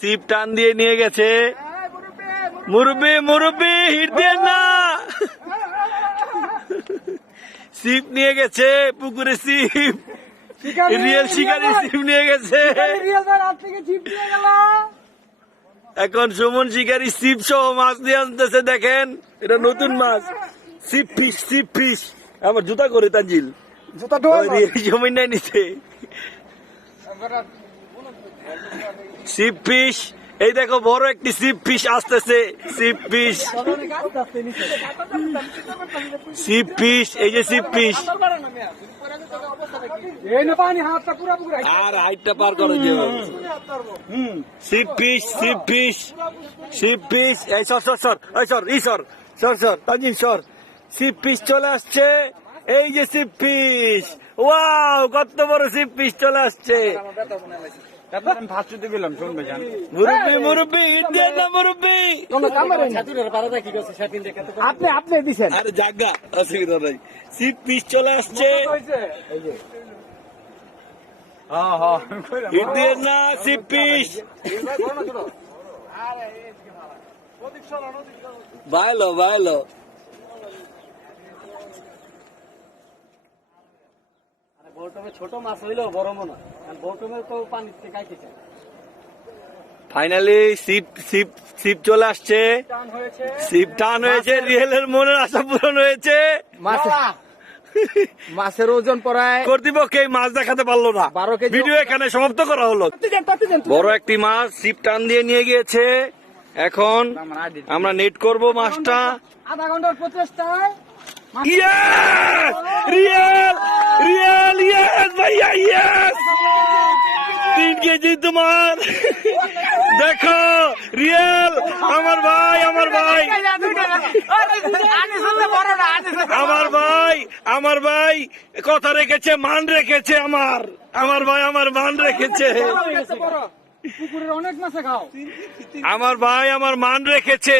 Sheep টান দিয়ে নিয়ে গেছে। মুরব্বি মুরব্বি হিট দিয়ে না, সিপ নিয়ে গেছে পুকুরে, সিপ রিয়েল শিকারি সিপ নিয়ে গেছে। এখন সুমন শিকারি সিপ সহ মাছ নিয়ে আনতেছে, দেখেন এটা নতুন মাছ, সিপ ফিশ, সিপ ফিশ। আমার জুতা করে তানজিল, জুতা জমিন নাই নিচে, সিপ ফিশ। এই দেখো বড় একটি সিপ ফিশ আসতেছে, সিপ ফিশ, সিপ ফিশ, এই যে সিপ ফিশ। আর হাইটটা পার করে যে sheep fish, sheep fish, sheep fish. এই সর সর সর, এই সর, ই সর, সর সর তানজিল সর। সিপ ফিশ চলে আসছে, এই যে সিপ ফিশ। ওয়াও, কত বড় সিপ ফিশ চলে আসছে। মুরব্বি মুরব্বি হিট দিয়ে না, মুরব্বি আপনি দিচ্ছেন। আরে জাগা, অসুবিধা নাই। সিপ ফিশ চলে আসছে, হিট দিয়ে না, সিপ ফিশ। বাইলো বাইলো। ছোট মাছ হইলেও বড় মনে হয়, বৌটমে তো পানিতে খাইতে চায়। ফাইনালি সিপ সিপ সিপ চলে আসছে, সিপ টান হয়েছে, রিয়েলের মনের আশা পূরণ হয়েছে। মাছের ওজন প্রায় কর্তৃপক্ষ এই মাছ দেখাতে পারলো না, 12 কেজি। ভিডিও এখানে সমাপ্ত করা হলো। বড় একটি মাছ সিপ টান দিয়ে নিয়ে গিয়েছে। এখন আমরা নেট করব মাছটা। আধা ঘন্টার প্রচেষ্টায় ইয়েস, রিয়েল রিয়েল, ইয়েস ভাইয়া, ইয়েস। 3 কেজি তোমার, দেখো রিয়েল, আমার ভাই, আমার ভাই, আমার ভাই, আমার ভাই কথা রেখেছে, মান রেখেছে, আমার ভাই আমার মান রেখেছে। পুকুরের অনেক মাছে খাও। আমার ভাই আমার মান রেখেছে।